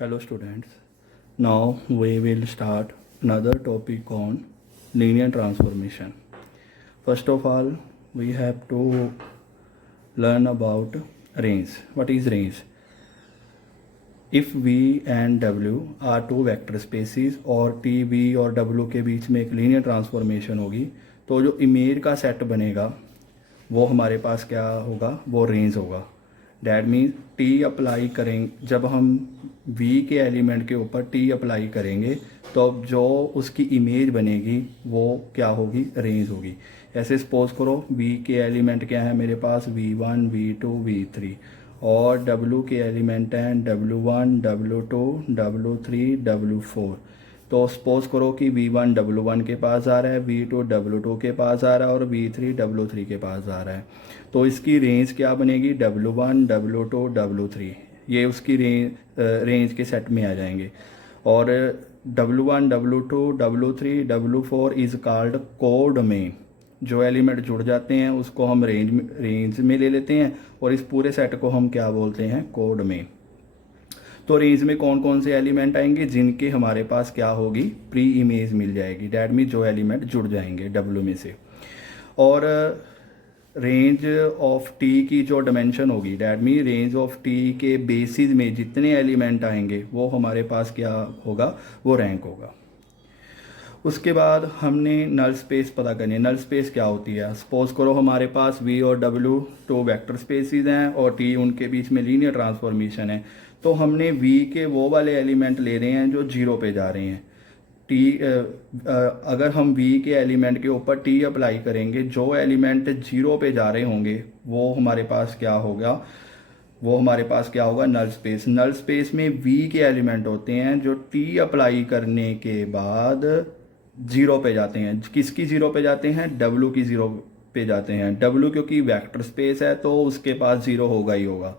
Hello students. Now we will start another topic on linear transformation. First of all, we have to learn about range. What is range? If V and W are two vector spaces और T, V और W के बीच में एक linear transformation होगी तो जो image का set बनेगा वो हमारे पास क्या होगा, वो रेंज होगा. डैट मीन्स टी अप्लाई करेंगे, जब हम वी के एलिमेंट के ऊपर टी अप्लाई करेंगे तो जो उसकी इमेज बनेगी वो क्या होगी, रेंज होगी. ऐसे सपोज करो वी के एलिमेंट क्या है मेरे पास, V1, V2, V3 और W के एलिमेंट हैं W1, W2, W3, W4. तो सपोज करो कि V1 W1 के पास आ रहा है, V2 W2 के पास आ रहा है और V3 W3 के पास आ रहा है. तो इसकी रेंज क्या बनेगी, W1, W2, W3. ये उसकी रेंज के सेट में आ जाएंगे. और W1, W2, W3, W4 is called codomain. जो एलिमेंट जुड़ जाते हैं उसको हम रेंज में ले लेते हैं और इस पूरे सेट को हम क्या बोलते हैं, कोडोमेन. तो रेंज में कौन कौन से एलिमेंट आएंगे, जिनके हमारे पास क्या होगी, प्री इमेज मिल जाएगी. डैट मीन जो एलिमेंट जुड़ जाएंगे W में से. और रेंज ऑफ टी की जो डायमेंशन होगी, that mean range of T के बेसिस में जितने एलिमेंट आएंगे वो हमारे पास क्या होगा, वो रैंक होगा. उसके बाद हमने नल स्पेस पता करनी है. नल स्पेस क्या होती है, सपोज करो हमारे पास V और W टू वेक्टर स्पेसिस हैं और T उनके बीच में लीनियर ट्रांसफॉर्मेशन है. तो हमने V के वो वाले एलिमेंट ले रहे हैं जो जीरो पे जा रहे हैं. अगर हम V के एलिमेंट के ऊपर T अप्लाई करेंगे, जो एलिमेंट जीरो पे जा रहे होंगे वो हमारे पास क्या होगा, नल स्पेस. नल स्पेस में V के एलिमेंट होते हैं जो T अप्लाई करने के बाद जीरो पे जाते हैं. किसकी जीरो पे जाते हैं, W की जीरो पे जाते हैं. W क्योंकि वेक्टर स्पेस है तो उसके पास जीरो होगा ही होगा,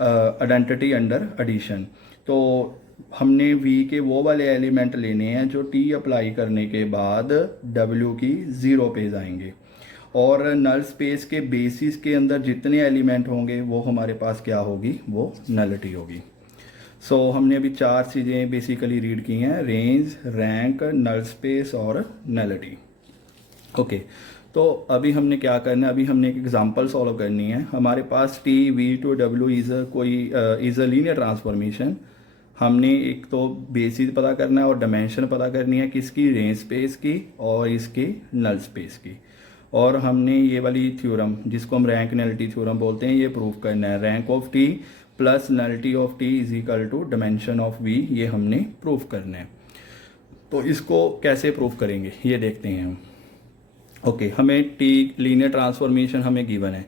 आइडेंटिटी अंडर एडिशन. तो हमने V के वो वाले एलिमेंट लेने हैं जो T अप्लाई करने के बाद W की जीरो पे जाएंगे. और नल स्पेस के बेसिस के अंदर जितने एलिमेंट होंगे वो हमारे पास क्या होगी, वो नलिटी होगी. सो हमने अभी चार चीज़ें बेसिकली रीड की हैं, रेंज, रैंक, नल स्पेस और नलिटी. ओके, तो अभी हमने क्या करना है, अभी हमने एक एग्जांपल सॉल्व करनी है. हमारे पास T, V, W is a linear transformation. हमने एक तो बेसिस पता करना है और डायमेंशन पता करनी है किसकी, रेंज स्पेस की और इसकी नल स्पेस की. और हमने ये वाली थ्योरम जिसको हम रैंक नलिटी थ्योरम बोलते हैं, ये प्रूव करना है. Rank of T plus nullity of T is equal to dimension of V, ये हमने प्रूव करना है. तो इसको कैसे प्रूव करेंगे ये देखते हैं हम. ओके, हमें T लीनियर ट्रांसफॉर्मेशन हमें गिवन है.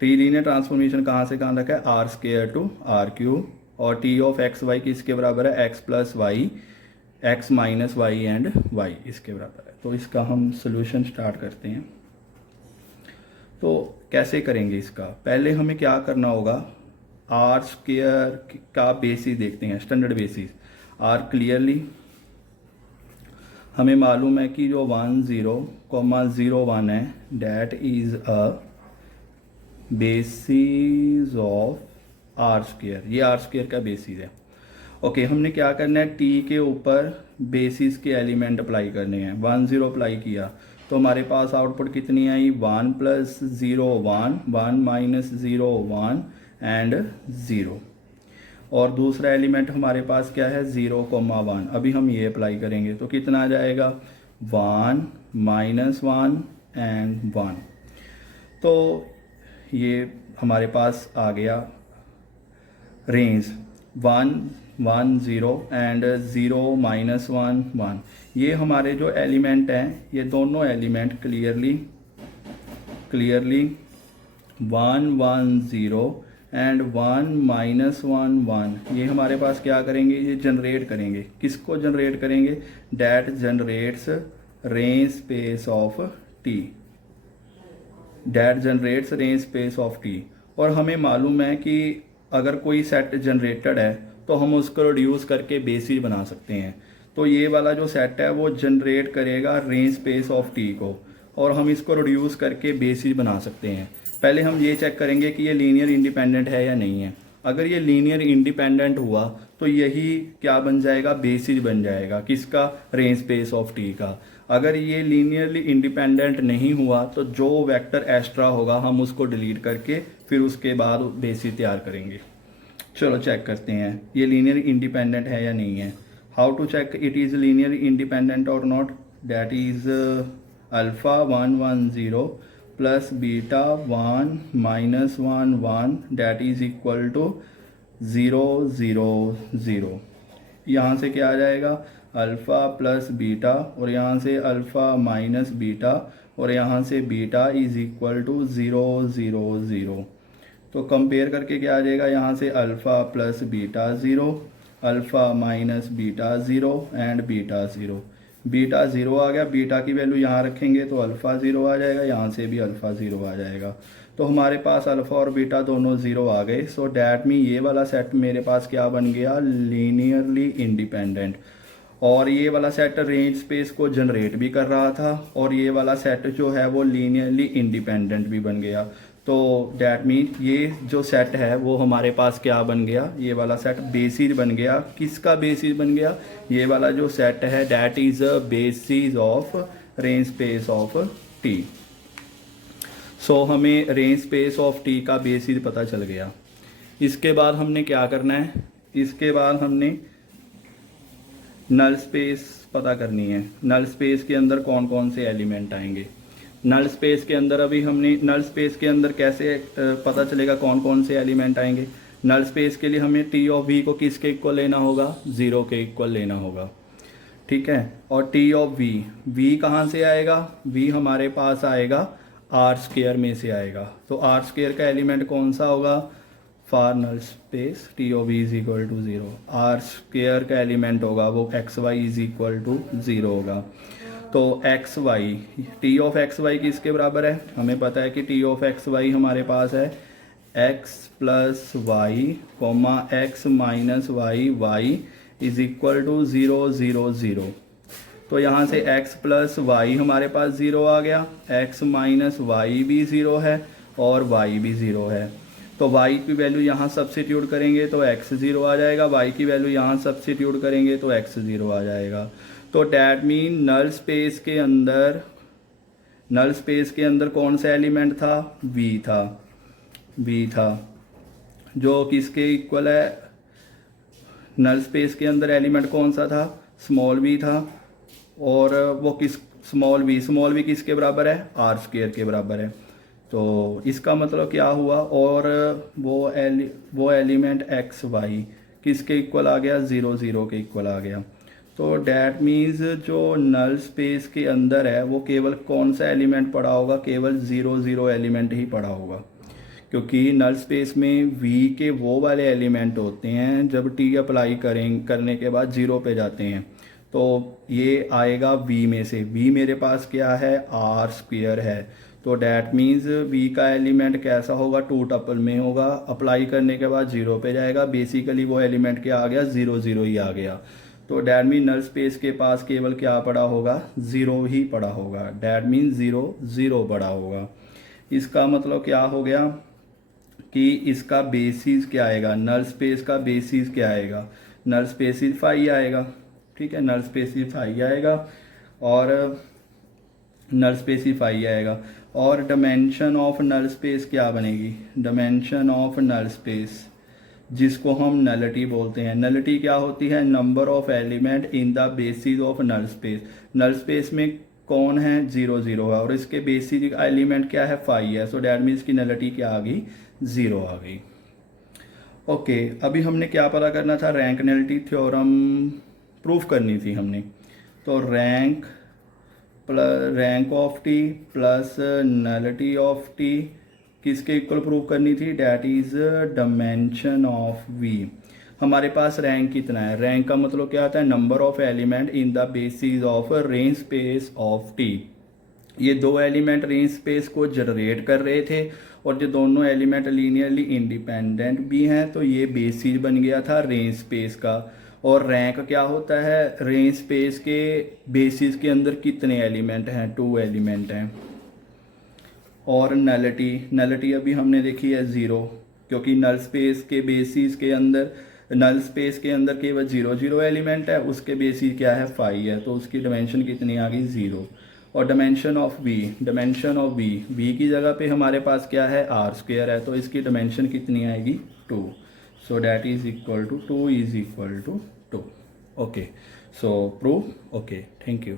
T लीनियर ट्रांसफॉर्मेशन कहाँ से कहाँ तक है, R square to R cube. और T ऑफ एक्स वाई किसके बराबर है, x plus y, x minus y and y इसके बराबर है. तो इसका हम सोल्यूशन स्टार्ट करते हैं. तो कैसे करेंगे इसका, पहले हमें क्या करना होगा, R स्क्वायर का बेसिस देखते हैं, स्टैंडर्ड बेसिस. R क्लियरली हमें मालूम है कि जो 10,01 है that is a basis of R square. ये R स्क्वायर का बेसिस है. ओके, हमने क्या करना है, T के ऊपर बेसिस के एलिमेंट अप्लाई करने हैं. 10 अप्लाई किया तो हमारे पास आउटपुट कितनी आई, 1 प्लस 0 1, 1 माइनस 0 1 एंड 0. और दूसरा एलिमेंट हमारे पास क्या है, 0,1. अभी हम ये अप्लाई करेंगे तो कितना आ जाएगा, 1 माइनस 1 एंड 1. तो ये हमारे पास आ गया रेंज 1 1 0 एंड 0 माइनस 1 1. ये हमारे जो एलिमेंट हैं, ये दोनों एलिमेंट क्लियरली 1 1 0 एंड 1 माइनस 1 1, ये हमारे पास क्या करेंगे, ये जनरेट करेंगे. किसको जनरेट करेंगे, that generates range space of T. That generates range space of T. और हमें मालूम है कि अगर कोई सेट जनरेटेड है तो हम उसको रिड्यूस करके बेसिस बना सकते हैं. तो ये वाला जो सेट है वो जनरेट करेगा रेंज स्पेस ऑफ T को और हम इसको रिड्यूस करके बेसिस बना सकते हैं. पहले हम ये चेक करेंगे कि ये लीनियर इंडिपेंडेंट है या नहीं है. अगर ये लीनियर इंडिपेंडेंट हुआ तो यही क्या बन जाएगा, बेसिस बन जाएगा किसका, रेंज स्पेस ऑफ टी का। अगर ये लीनियरली इंडिपेंडेंट नहीं हुआ तो जो वेक्टर एक्स्ट्रा होगा हम उसको डिलीट करके फिर उसके बाद बेसिस तैयार करेंगे। चलो चेक करते हैं ये लीनियर इंडिपेंडेंट है या नहीं है। How to check it is linear independent और not, that is alpha 110 plus beta 1 minus 1 that is equal to 0 0 0। यहाँ से क्या आ जाएगा, अल्फ़ा प्लस बीटा और यहाँ से अल्फ़ा माइनस बीटा और यहाँ से बीटा इज़ इक्वल टू 0 0 0। तो कंपेयर करके क्या आ जाएगा, यहाँ से alpha plus beta 0, alpha minus beta 0 and beta 0। Beta 0 आ गया, बीटा की वैल्यू यहाँ रखेंगे तो अल्फ़ा 0 आ जाएगा, यहाँ से भी अल्फ़ा 0 आ जाएगा। तो हमारे पास अल्फ़ा और बीटा दोनों 0 आ गए। सो डैट मीन ये वाला सेट मेरे पास क्या बन गया, लीनियरली इंडिपेंडेंट। और ये वाला सेट रेंज स्पेस को जनरेट भी कर रहा था और ये वाला सेट जो है वो लीनियरली इंडिपेंडेंट भी बन गया। तो डैट मीन ये जो सेट है वो हमारे पास क्या बन गया, ये वाला सेट बेसिस बन गया। किसका बेसिस बन गया, ये वाला जो सेट है that is a basis of range space of T. So हमें रेंज स्पेस ऑफ टी का बेसिस पता चल गया। इसके बाद हमने क्या करना है, इसके बाद हमने नल स्पेस पता करनी है। नल स्पेस के अंदर कौन कौन से एलिमेंट आएंगे। नल स्पेस के अंदर अभी हमने नल स्पेस के अंदर कैसे पता चलेगा कौन कौन से एलिमेंट आएंगे। नल स्पेस के लिए हमें टी ऑफ वी को किसके इक्वल लेना होगा, 0 के इक्वल लेना होगा, ठीक है। और टी ऑफ वी कहाँ से आएगा, वी हमारे पास आएगा आर स्क्वायर में से आएगा। तो आर स्क्वायर का एलिमेंट कौन सा होगा, for null space T of V is equal to 0। R square का एलिमेंट होगा वो x y is equal to 0 होगा। तो x y, T of x y किसके बराबर है, हमें पता है कि टी ऑफ एक्स वाई हमारे पास है x plus y comma x minus y, y is equal to 0 0 0। तो यहाँ से x प्लस वाई हमारे पास 0 आ गया, x माइनस वाई भी 0 है और y भी 0 है। तो y की वैल्यू यहाँ सब्सिट्यूट करेंगे तो x 0 आ जाएगा, y की वैल्यू यहाँ सब्सिट्यूट करेंगे तो x 0 आ जाएगा। तो डैट मीन नल स्पेस के अंदर कौन सा एलिमेंट था, v था जो किसके इक्वल है, नल स्पेस के अंदर एलिमेंट कौन सा था, स्मॉल v था। और वो किस स्मॉल वी किसके बराबर है, आर स्क्वायर के बराबर है। तो इसका मतलब क्या हुआ, और वो एलिमेंट एक्स वाई किसके इक्वल आ गया, 0 0 के इक्वल आ गया। तो डैट मीन्स जो नल स्पेस के अंदर है वो केवल कौन सा एलिमेंट पड़ा होगा, केवल 0 0 एलिमेंट ही पड़ा होगा। क्योंकि नल स्पेस में वी के वो वाले एलिमेंट होते हैं जब टी अप्लाई करने के बाद 0 पे जाते हैं। तो ये आएगा v में से, v मेरे पास क्या है, आर स्क्वायर है। तो डैट मीन्स v का एलिमेंट कैसा होगा, 2 टपल में होगा, अप्लाई करने के बाद 0 पे जाएगा। बेसिकली वो एलिमेंट क्या आ गया, 0 0 ही आ गया। तो डैट मीन नल स्पेस के पास केवल क्या पड़ा होगा, 0 ही पड़ा होगा। डैट मीन 0 0 पड़ा होगा। इसका मतलब क्या हो गया कि इसका बेसिस क्या आएगा, नल स्पेस का बेसिस क्या आएगा, नल स्पेसिफाई आएगा, ठीक है, नल स्पेसिफाई आएगा और नल स्पेसिफाई आएगा। और डायमेंशन ऑफ नल स्पेस क्या बनेगी, डायमेंशन ऑफ नल स्पेस जिसको हम नलिटी बोलते हैं। नलिटी क्या होती है, number of element in the basis of null space. Null space में कौन है, 0 0 है और इसके बेसिस एलिमेंट क्या है, 5 है। सो डैट मीन्स की नलिटी क्या आ गई, 0 आ गई। ओके, अभी हमने क्या पता करना था, रैंक नलिटी थ्योरम प्रूफ करनी थी हमने। तो rank of T plus nullity of T किसके इक्वल प्रूफ करनी थी, that is dimension of V. हमारे पास रैंक कितना है, रैंक का मतलब क्या होता है, number of element in the basis of range space of T. ये दो एलिमेंट रेंज स्पेस को जनरेट कर रहे थे और जो दोनों एलिमेंट लीनियरली इंडिपेंडेंट भी हैं, तो ये बेसिस बन गया था रेंज स्पेस का। और रैंक क्या होता है, रेंज स्पेस के बेसिस के अंदर कितने एलिमेंट हैं, 2 एलिमेंट हैं। और नलिटी अभी हमने देखी है 0, क्योंकि नल स्पेस के बेसिस के अंदर नल स्पेस के अंदर केवल 0 0 एलिमेंट है, उसके बेसिस क्या है 5 है, तो उसकी डायमेंशन कितनी आ गई 0। और डायमेंशन ऑफ बी की जगह पे हमारे पास क्या है r² है, तो इसकी डायमेंशन कितनी आएगी 2। So that is equal to 2 is equal to 2। Okay, so prove. Okay, thank you.